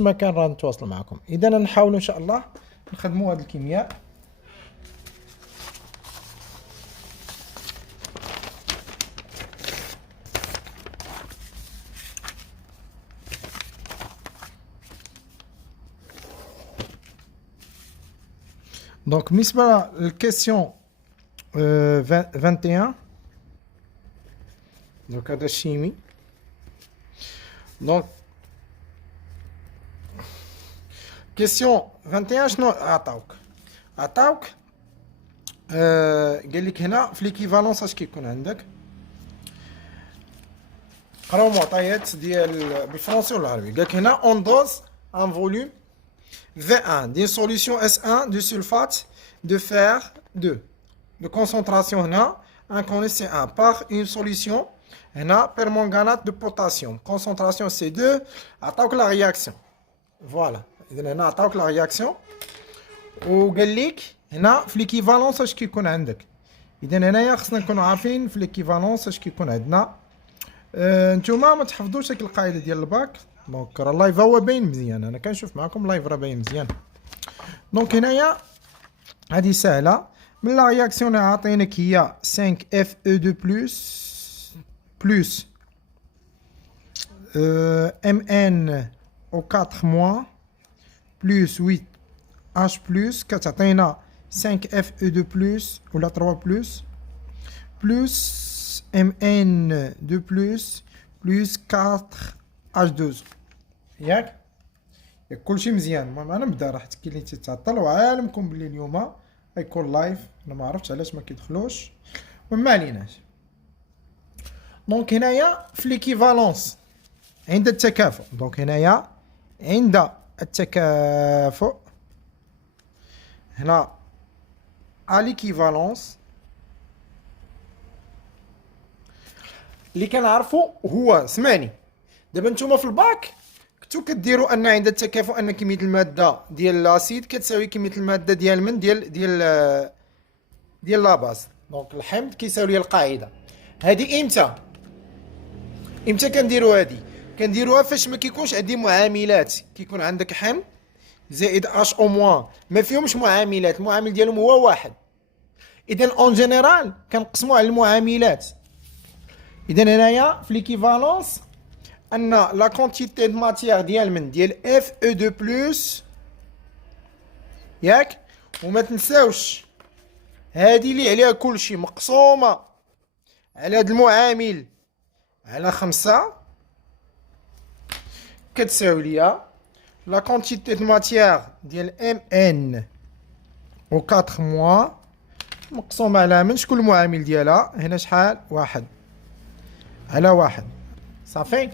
ما كان راه نتواصل معكم. اذا نحاولوا ان شاء الله نخدموا هذا الكيمياء. دونك بالنسبه للكيسيون 21 دونك هذا الشيمي. دونك كيسيون 21 شنو عطاوك؟ قال لك هنا في ليكيفالونس اش كيكون عندك. قراو معطيات ديال بالفرنسي والعربي. قال لك هنا اون دوز ان فوليوم V1 d'une solution S1 de sulfate de fer 2 de concentration هنا inconnu C1 par une solution هنا permanganate de potassium concentration C2 عطاوك لا رياكسيون. فوالا اذا هنا عطاوك لا رياكسيون وقال لك هنا في ليكيفالونس اش كيكون عندك. اذا هنايا خصنا نكونوا عارفين في ليكيفالونس اش كيكون عندنا. نتوما ما تحفظوش هيك القاعده ديال الباك. دونك راه اللايف هو باين مزيان، انا كنشوف معكم اللايف راه باين مزيان. دونك هنايا هذه سهله. من لا رياكسيون اللي عاطينك هي 5Fe2 بلس MnO4- بلس 8H بلس كتعطينا 5Fe2 بلس ولا 3 بلس Mn2 بلس 4H12 ياك كلشي مزيان. المهم انا نبدا راه حتى اللي تيتعطل وعالمكم بلي اليوم غيكون لايف. انا ما عرفتش علاش ما كيدخلوش، ما عليناش. دونك هنايا في ليكيفالونس عند التكافؤ. دونك هنايا عند التكافؤ هنا ليكيفالونس اللي كنعرفو هو سمعني. دابا نتوما في الباك كنتو كديروا ان عند التكافؤ ان كميه الماده ديال لاسيد كتساوي كميه الماده ديال من ديال لاباز. دونك الحمض كيساوي القاعده هذه. امتى كنديروا هذه؟ كنديروها فاش ما كيكونش عندي معاملات. كيكون عندك حمض زائد اش او موان ما فيهمش معاملات، المعامل ديالهم هو واحد. اذا اون جينيرال كنقسموا على المعاملات. اذا هنايا في ليكيفالونس ان لا كونتيتي دو ماتيير ديال من ديال اف او 2 بلس ياك. وما تنساوش هذه اللي عليها كلشي مقسومه على هذا المعامل على 5 كتساوي ليا لا كونتيتي دو ماتيير ديال ام ان و 4 موا مقسومه على من شكون المعامل ديالها هنا شحال؟ واحد على واحد. صافي.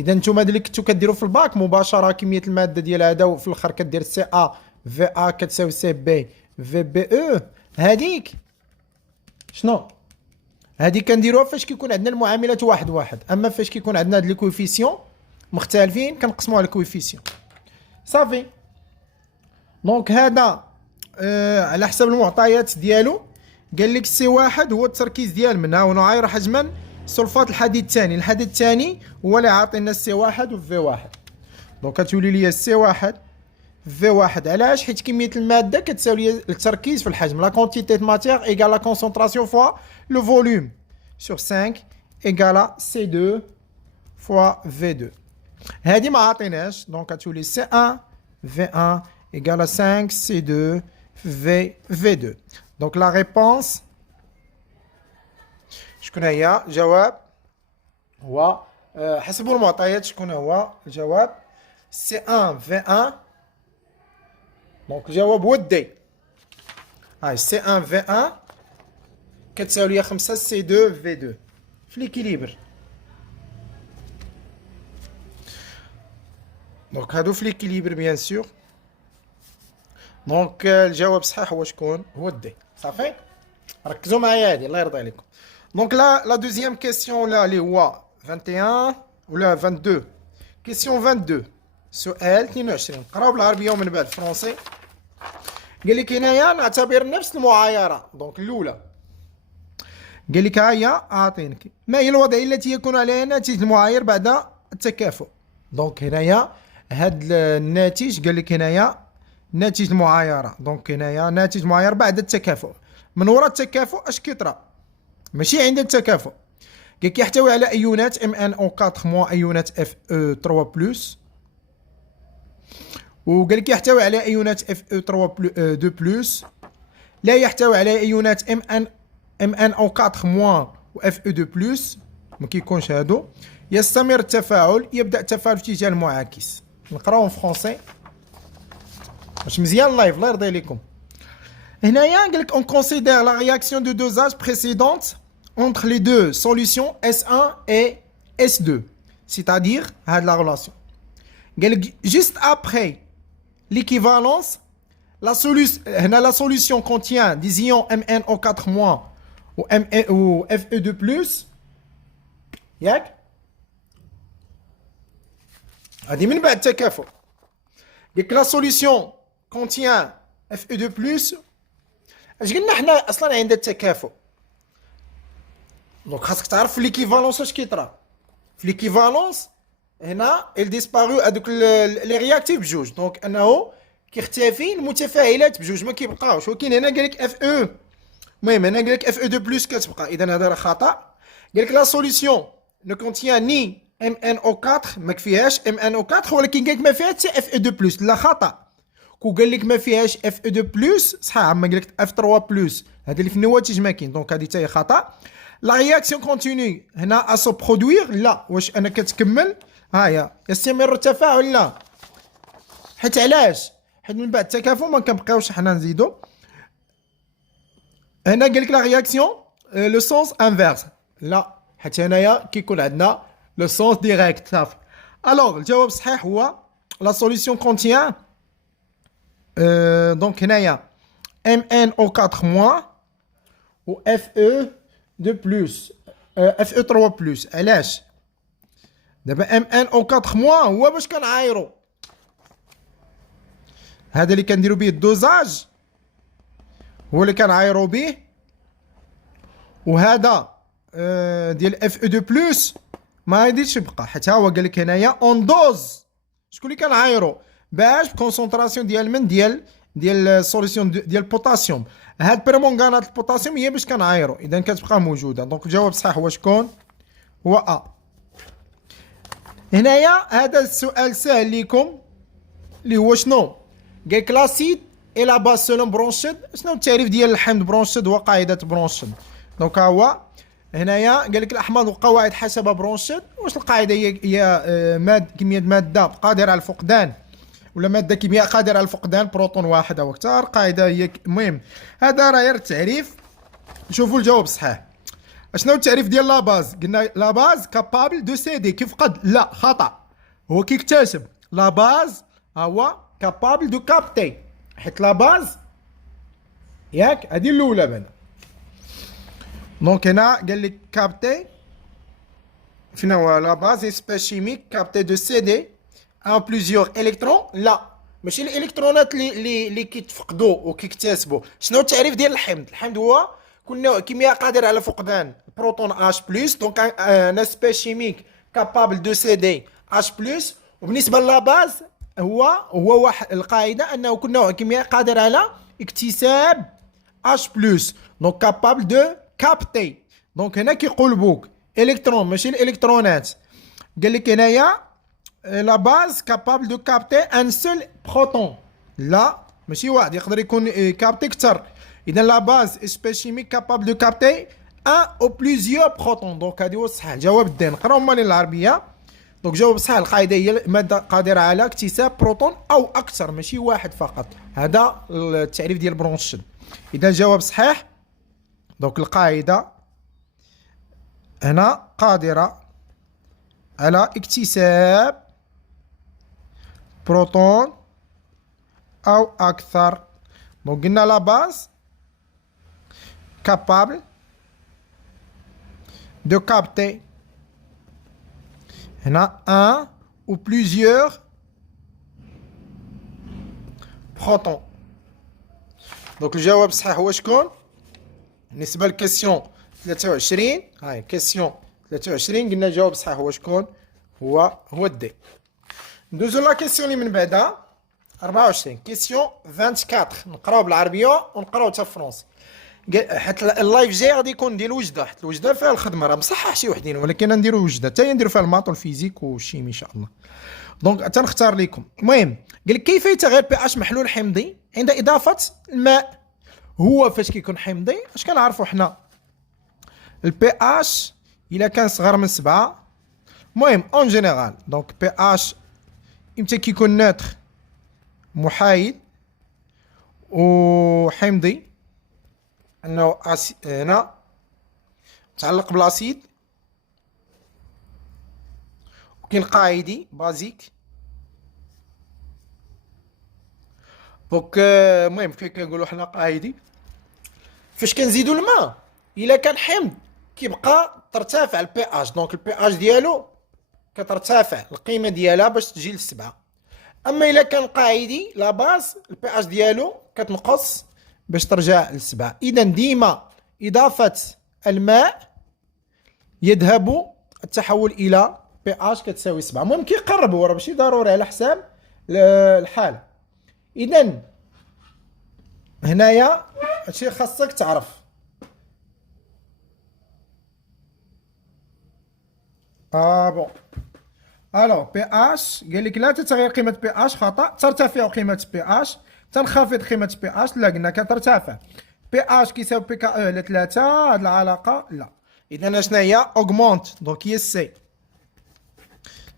اذا نتوما اللي كنتو كديروا في الباك مباشره كميه الماده ديال هذا وفي الاخر كدير سي ا في ا كتساوي سي بي في بي او. هذيك شنو؟ هذه كنديروها فاش كيكون عندنا المعاملات واحد واحد. اما فاش كيكون عندنا هاد لي كويفيسيون مختلفين كنقسموا على الكويفيسيون. صافي. دونك هذا على حسب المعطيات ديالو. قال لك سي واحد هو التركيز ديال من هنا نعاير حجما سلفات الحديد الثاني. الحديد الثاني هو اللي عاطينا سي واحد و في واحد. دونك كتولي لي سي واحد في واحد. علاش؟ حيت كميه الماده كتساوي التركيز في الحجم. لا كونتيتي دو ماتيير ايكال لا كونسونطراسيون فوا لو فوليوم سور 5 ايكال سي 2 فوا في 2. هذه ما عاطيناش. دونك كتولي سي 1 في 1 ايكال 5 سي 2 في 2. دونك لا ريبونس شكون هي؟ جواب هو حسبوا المعطيات شكون هو الجواب؟ سي 1 في 1. دونك الجواب هو دي. هاي سي 1 في 1 كتساوي ليا 5 سي 2 في 2 في ليكيليبر. دونك هادو في ليكيليبر بيان سور. دونك الجواب صحيح هو شكون؟ هو دي. صافي. ركزوا معايا هادي الله يرضي عليكم. دونك لا دوزيام كيسيون لا اللي هو 21 ولا 22. كيسيون 22 سؤال 22. نقراو بالعربيه ومن بعد الفرنسي. قال لك هنايا نعتبر نفس المعايره. دونك الاولى قال لك ها هي اعطينك ما هي الوضعيه التي يكون عليها ناتج المعايير بعد التكافؤ. دونك هنايا هاد الناتج قال لك هنايا ناتج المعايره. دونك هنايا ناتج معايره بعد التكافؤ. من وراء التكافؤ اش كيطرا؟ ماشي عند التكافؤ. قال لك يحتوي على ايونات ام ان او 4 موان ايونات اف او 3 بلس. وقال لك يحتوي على ايونات اف او 3 2 بلس. لا يحتوي على ايونات ام ان او 4 موان و اف او 2 بلس. ما كيكونش هادو. يستمر التفاعل، يبدا التفاعل في اتجاه المعاكس. نقراو فرونسي باش مزيان اللايف الله يرضي عليكم. هنايا قال لك on considère la réaction de dosage précédente entre les deux solutions S1 et S2, c'est-à-dire هاد la relation. قال لك juste après l'équivalence la solution contient des ions MnO4- ou Fe2+. ياك هذه من بعد التكافؤ. قال لك la solution contient Fe2+. اش قلنا حنا اصلا عند التكافؤ؟ دونك خاصك تعرف في ليكيفالونس اش كيطرا. في ليكيفالونس هنا ال ديسبارو هذوك لي رياكتيف بجوج. دونك انه كيختفي المتفاعلات بجوج ما كيبقاوش. ولكن هنا قال لك اف او. المهم هنا قال لك اف او 2 بلس كتبقى. اذا هذا راه خطا. قال لك لا سوليسيون نو كونتيان ني ام ان او 4 ما كفيهاش ام ان او 4. ولكن قال لك ما فيها حتى اف او 2 بلس. لا خطا. كو قال لك ما فيهاش اف او 2 بلس صح. اما قال لك اف 3 بلس هذا اللي في النواتج ما كاين. دونك هذه حتى هي خطا. لا رياكسيون كونتينيو هنا اسو برودوير. لا واش انا كتكمل هاهي يستمر التفاعل. لا حيت علاش؟ حيت من بعد التكافؤ ما كنبقاوش حنا نزيدو. هنا قال لك لا رياكسيون لو سونس انفيرس. لا حيت هنايا كيكون عندنا لو سونس ديريكت صافي. الوغ الجواب الصحيح هو لا سوليسيون كونتيان دونك هنايا MnO4- و Fe2+. Fe3+. علاش؟ دابا MnO4- هو باش كنعايرو. هذا اللي كنديرو به الدوزاج هو اللي كنعايرو به. وهذا ديال Fe2+ ما غاديش يبقى. حيت ها هو قال لك هنايا اون دوز. شكون اللي كنعايرو؟ باش بكونسونطراسيون ديال من ديال السوليسيون ديال البوتاسيوم. هاد بريمونغانات البوتاسيوم هي باش كنعايرو. اذا كتبقى موجوده. دونك الجواب الصحيح هو شكون؟ هو ا. هنايا هذا السؤال سهل ليكم اللي هو شنو؟ قال لك لاسيد اي لا باز سولون برونشيد. شنو التعريف ديال الحمض برونشيد وقاعده برونشيد؟ دونك ها هو هنايا قال لك الاحماض والقواعد حسب برونشيد. واش القاعده هي كميه ماده قادره على الفقدان ولا ماده كيمياء قادره على الفقدان بروتون واحد او اكثر؟ قاعده هي المهم هذا راه غير التعريف. شوفوا الجواب الصحيح. شنو التعريف ديال لاباز؟ قلنا لاباز كابابل دو سيدي كيفقد. لا خطا. هو كيكتسب. لاباز هو كابابل دو كابتي. حيت لاباز ياك هذه الاولى بنا. دونك هنا قال لك كابتي فين هو لاباز اسباس شيميك كابتي دو سيدي ان بليزيور الكترون. لا ماشي الالكترونات اللي كيتفقدوا وكيكتسبوا. شنو التعريف ديال الحمض؟ الحمض هو كل نوع كيمياء قادر على فقدان بروتون اش بلس. دونك ان اسباس شيميك كابابل دو سيدي اش بلس. وبالنسبه للاباز هو واحد القاعده انه كل نوع كيمياء قادر على اكتساب اش بلس. دونك كابابل دو كابتي. دونك هنا كيقول بوك الكترون ماشي الالكترونات. قال لك هنايا لا باز كابابل دو كابتي ان سول بروتون. لا ماشي واحد يقدر يكون كابتي اكثر. اذا لا باز اسبيس شيميك كابابل دو كابتي ان او بليزيور بروتون. دونك هذه هو الصح. جواب الدين نقراو مالين العربيه. دونك جواب صح. القاعده هي ماده قادره على اكتساب بروتون او اكثر ماشي واحد فقط. هذا التعريف ديال برونشن. اذا الجواب صحيح. دونك القاعده هنا قادره على اكتساب بروتون او اكثر. دونك قلنا لا باز capable de capter هنا un ou plusieurs protons. دونك الجواب الصحيح هو شكون؟ بالنسبه للكيسيون 23 هاي كيسيون 23 قلنا الجواب الصحيح هو شكون؟ هو الدي. ندوزو لا كيسيون اللي من بعدها 24. كيسيون 24 نقراو بالعربيه ونقراو حتى فرونسي. حيت اللايف جاي غادي يكون ندير وجده، حيت الوجده فيها الخدمه راه مصحح شي وحدين، ولكن نديرو وجده حتى هي نديرو فيها الماط والفيزيك والشيمي ان شاء الله. دونك تنختار لكم. المهم قال لك كيف يتغير بي اش محلول حمضي عند اضافه الماء. هو فاش كيكون حمضي اش كنعرفوا حنا البي اش الا كان صغر من 7. المهم اون جينيرال دونك بي اش امتى كيكون ناتر محايد وحمضي انه هنا متعلق بالاسيد، وكاين قاعدي بازيك. دونك المهم كيف كنقولوا حنا قاعدي فاش كنزيدوا الماء الا كان حمض كيبقى ترتفع البي اش، دونك البي اش ديالو كترتفع القيمه ديالها باش تجي للسبعه. اما الا كان قاعدي لا باز البي اش ديالو كتنقص باش ترجع للسبعه. اذا ديما اضافه الماء يذهب التحول الى بي اش كتساوي 7. المهم كيقربوا راه ماشي ضروري على حساب الحاله. اذا هنايا هادشي خاصك تعرف. بون الو بي اش قال لك لا تتغير قيمه بي اش خطا، ترتفع قيمه بي اش، تنخفض قيمه بي اش. لا قلنا كترتفع بي اش كيساوي بي كا او على 3. هاد العلاقه لا. اذا شنو هي اوغمونت دونك هي سي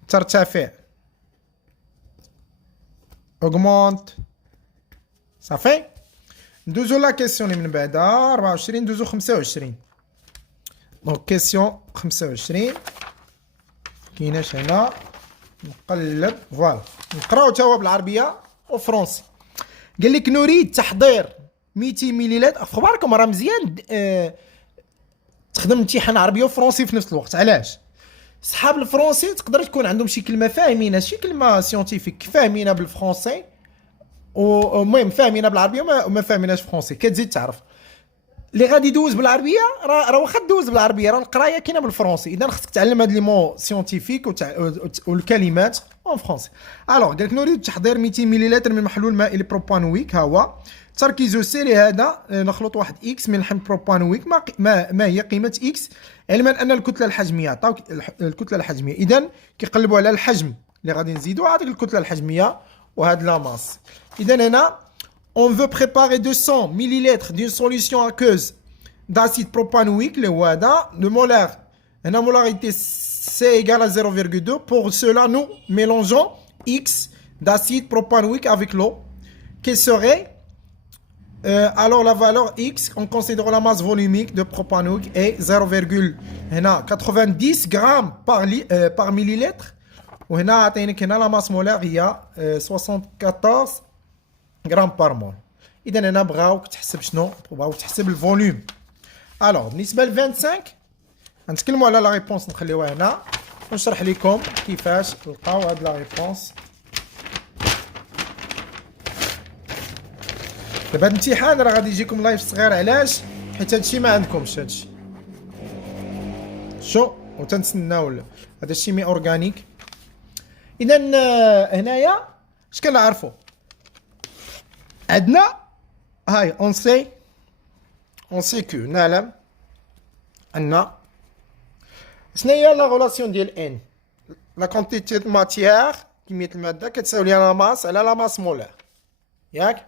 ترتفع اوغمونت صافي. ندوزو لا كيسيون اللي من بعدها 24. ندوزو 25. دونك كيسيون 25 كايناش هنا نقلب فوالا نقراو تا هو بالعربيه وفرنسي. قال لك نريد تحضير 200 مليلتر. اخباركم راه مزيان تخدم امتحان عربيه وفرنسي في نفس الوقت. علاش؟ صحاب الفرنسي تقدر تكون عندهم شي كلمه فاهمينها، شي كلمه سيونتيفيك فاهمينها بالفرنسي، ومهم فاهمينها بالعربيه وما فاهمينهاش فرنسي. كتزيد تعرف اللي غادي يدوز بالعربيه راه واخا دوز بالعربيه راه القرايه كاينه بالفرنسي. اذا خصك تعلم هاد لي مو سيونتيفيك والكلمات اون فرنسي. الوغ قال لك نريد تحضير 200 مليلتر من محلول مائي بروبانويك. ها هو تركيزه سي لهذا نخلط واحد اكس من الحمض بروبانويك. ما هي قيمه اكس علما ان الكتله الحجميه عطاوك الكتله الحجميه. اذا كيقلبوا على الحجم اللي غادي نزيدوا هذيك الكتله الحجميه وهاد لا ماس. اذا هنا on veut préparer 200 millilitres d'une solution aqueuse d'acide propanoïque, le WADA, le molaire, une molarité C égale à 0,2. Pour cela, nous mélangeons X d'acide propanoïque avec l'eau. Quelle serait alors la valeur X en considérant la masse volumique de propanoïque est 0,90 grammes par millilitre. وهنا عطيناك هنا لا ماس مولار هي 74 غرام بار مول. اذا هنا بغاوك تحسب شنو؟ بغاوك تحسب الفوليوم. الوغ بالنسبه ل 25 غنتكلموا على لا ريبونس نخليوها هنا ونشرح لكم كيفاش تلقاو هاد لا ريبونس. دابا هاد الامتحان راه غادي يجيكم لايف صغير. علاش؟ حيت هادشي ما عندكمش هادشي شو وتنتسناو هذا الشيمي اورغانيك. اذا هنايا اش كنعرفوا عندنا هاي اون سي كو نعلم ان شنو هي لا غولاسيون ديال ان لا كونتيتي دو ماتيير كميه الماده كتساوي ليها لا ماس على لا ماس مولار ياك.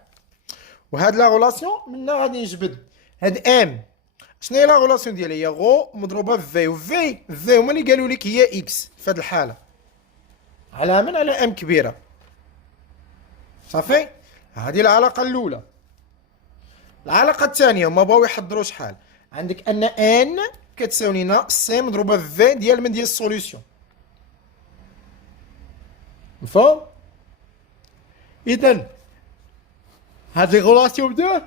وهاد لا غولاسيون منا غادي نجبد هاد ام. شنو هي لا غولاسيون ديالها؟ هي غو مضروبه في في، وفي هما اللي قالوا لك هي اكس في هاد الحاله على من على ام كبيره صافي. هذه العلاقه الاولى. العلاقه الثانيه هما بغاو يحضروا شحال عندك ان ان كتساوي لنا سي مضروبه في في ديال من ديال السوليوشن. مفهوم؟ اذا هاد لي غولاسيون دو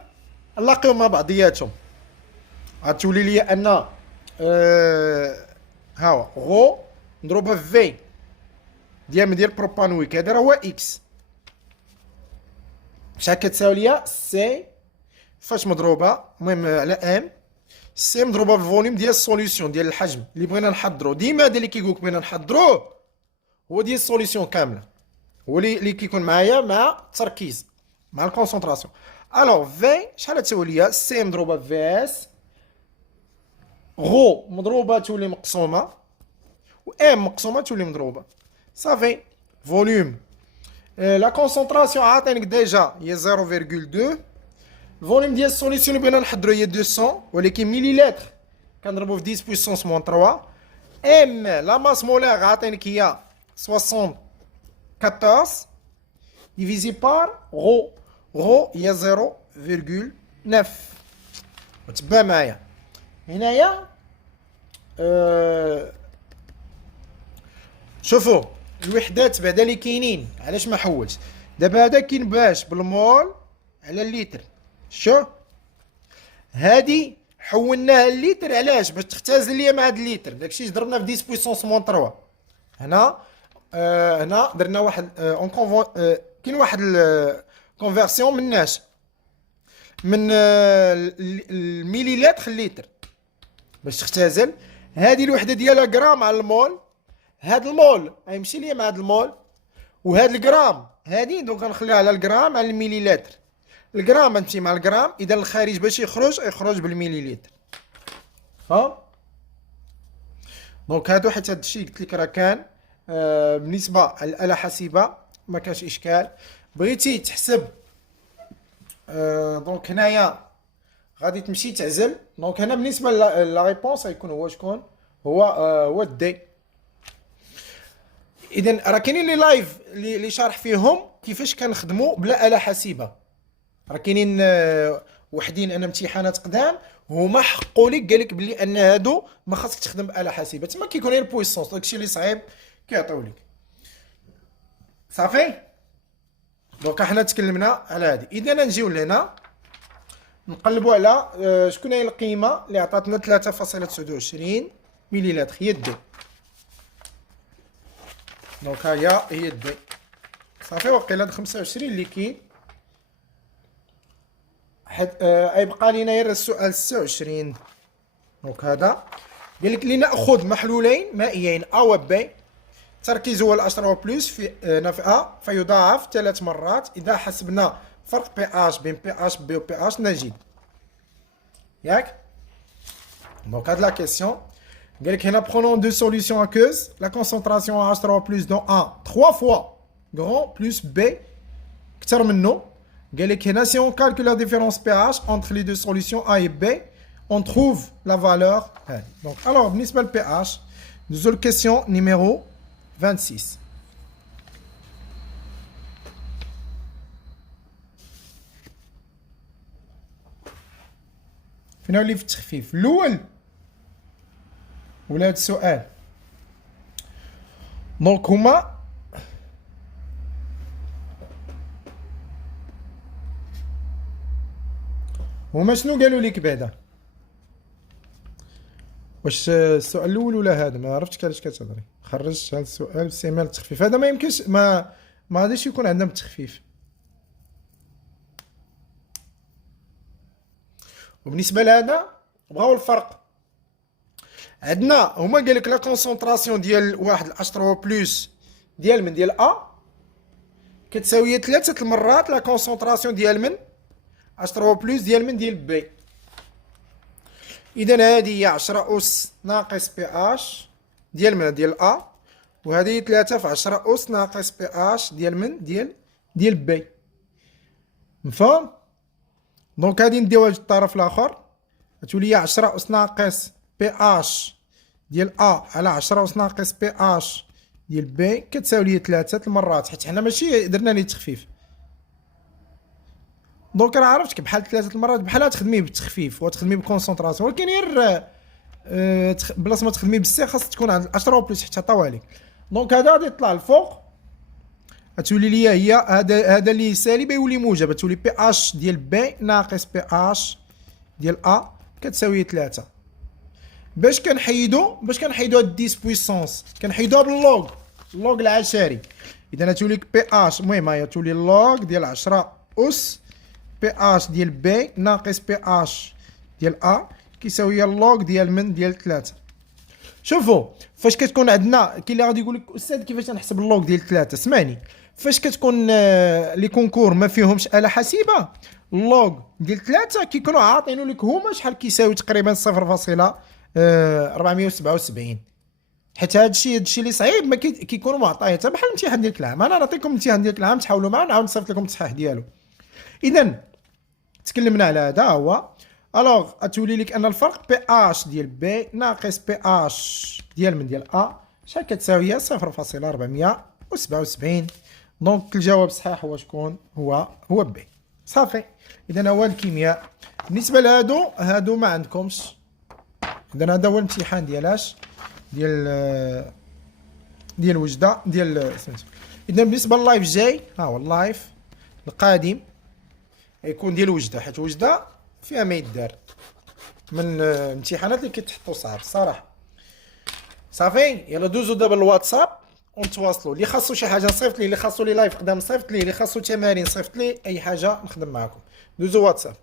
نلاقيو مع بعضياتهم غتولي لي ان ها هو غو مضروبه في في ديال من ديال بروبانويك. هذا راه هو اكس. شحال كتساوي ليا سي فاش مضروبه المهم على ام سي مضروبه في الفوليوم ديال السوليوشن ديال الحجم اللي بغينا نحضرو. ديما هذا اللي كيقولك بغينا نحضروه هو ديال السوليوشن كامله هو اللي كيكون معايا مع التركيز مع الكونسونطراسيون. الوغ في شحال تساوي ليا سي مضروبه في اس غو مضروبه تولي مقسومه و ام مقسومه تولي مضروبه صافي. فوليوم لا كونسونطراسيون عاطينك ديجا هي 0.2. الفوليوم ديال السوليسيون اللي بغينا نحضرو هي 200 ولكن مليلتر كنضربو في 10 بويسونس موان 3. ام لا ماس مولار عاطينك هي 74 ديفيزي بار غو. غو هي 0.9. وتبع معايا هنايا شوفوا الوحدات بعدا اللي كاينين علاش ما حولتش. دابا هذا كاين باش بالمول على الليتر. شو هادي حولناها الليتر علاش؟ باش تختزل ليا مع هاد الليتر. داكشي ضربنا في 10 بويسونس موان 3. هنا هنا درنا واحد اون كاين واحد الكونفيرسيون مناش من الميليلتر الليتر باش تختزل. هادي الوحده ديالها غرام على المول. هاد المول غيمشي ليا مع هاد المول وهاد الغرام هادي دونك غنخليها على الغرام على الميليلتر. الغرام غتمشي مع الغرام اذا الخارج باش يخرج بالميليلتر. ها دونك هادو حيت هادشي قلت لك راه كان بالنسبه للآلة الحاسبه ما كانش اشكال. بغيتي تحسب دونك هنايا غادي تمشي تعزل. دونك هنا بالنسبه لا ريبونس غيكون هو شكون هو دي. اذا راه كاينين لي لايف اللي شارح فيهم كيفاش كنخدموا بلا آلة حاسبه. راه كاينين وحدين انا امتحانات قدام هما حقوا لك قال لك بلي ان هادو ما خاصك تخدم بآلة حاسبه. تما كيكون غير البويسونس داكشي اللي صعيب كيعطيو لك صافي. دونك حنا تكلمنا على هادي. اذا نجيو لهنا نقلبوا على شكون هي القيمه اللي عطاتنا 3.29 مليلتر هي دي. دونك ها هي دي صافي. وقيله 25 اللي كاين حيت غيبقى لينا غير السؤال 26. دونك هذا قال لك لنأخذ محلولين مائيين A و B. التركيز هو الأشرة بلس في نفع فيضاعف 3 مرات. إذا حسبنا فرق pH بين pH B و pH نجد ياك. دونك هاد لا كيسيون قال لك هنا prenons deux solutions aqueuses. La concentration H3O+ dans A 3 fois grand plus B كتر منه. قال لك هنا si on calcule la différence pH entre les deux solutions A et B on trouve la valeur هذه. Donc alors بالنسبة ل pH ندوزو ل question numéro 26. فين هو اللي في التخفيف الأول ولا هاد السؤال؟ دونك هما شنو قالوا لك بعدا؟ واش السؤال الاول ولا هذا؟ ما عرفتش علاش كتهضري. خرجت هذا السؤال باستعمال التخفيف. هذا ما يمكنش ما غاديش يكون عندنا بالتخفيف. وبالنسبه لهذا بغاو الفرق. عندنا هما قال لك لا كونسونطراسيون ديال واحد H3O+ ديال من ديال A كتساوي 3 المرات لا كونسونطراسيون ديال من H3O+ ديال من ديال بي. اذا هذه هي 10 أس ناقص pH ديال من ديال A وهذه 3 في 10 أس ناقص pH ديال من ديال بي. مفهوم؟ دونك غادي نديوها للطرف الاخر غتولي 10 أس ناقص pH ديال A على 10 أس ناقص pH ديال بي كتساوي لي 3 المرات حيت حنا ماشي درنا ليه تخفيف. دونك راه عرفتك بحال 3 المرات بحال تخدميه بالتخفيف وتخدميه بكونسونطراسيون ولكن غير بلاصه ما تخدميه بالسي خاص تكون عند 10 بلس حتى طوالي. دونك هذا غادي يطلع الفوق غتولي ليا هي هذا اللي سالب يولي موجب تولي بي اش ديال بي ناقص بي اش ديال ا كتساوي 3. باش كنحيدو هاد 10 بويسونس كنحيدوها باللوغ اللوغ العشري. اذا غتولي بي اش المهم هي تولي اللوغ ديال 10 اس بي اش ديال بي ناقص بي اش ديال ا كيساوي اللوغ ديال من ديال 3. شوفوا فاش كتكون عندنا كاين اللي غادي يقول لك استاذ كيفاش نحسب اللوغ ديال 3؟ اسمعني فاش كتكون لي كونكور ما فيهمش آلة حاسبة، اللوغ ديال 3 كيكونوا عاطينو لك هما شحال كيساوي تقريبا 0.477. حيت هادشي اللي صعيب ما كيكونوا معطيه حتى بحال الامتحان ديال العام. انا نعطيكم الامتحان ديال العام تحاولوا معاه نعاود نصيفط لكم التصحيح ديالو. اذا تكلمنا على هذا هو. الوغ غتولي لك ان الفرق بي اش ديال بي ناقص بي اش ديال ا شحال كتساوي 0.477. دونك الجواب الصحيح هو شكون؟ هو بي. صافي. اذا هو الكيمياء. بالنسبه لهادو ما عندكمش. اذا هذا هو الامتحان ديالاش ديال وجده ديال سميتو. اذا بالنسبه لللايف جاي، ها هو اللايف القادم يكون ديال وجده، حيت وجده فيها ما يدار من الامتحانات اللي كيتحطوا صعب الصراحه. صافي. يلا دوزو دابا الواتساب ونتواصلوا. اللي خاصو شي حاجه صيفط لي، اللي خاصو لي لايف قدام صيفط لي، اللي خاصو تمارين صيفط لي، اي حاجه نخدم معكم. دوزو واتساب.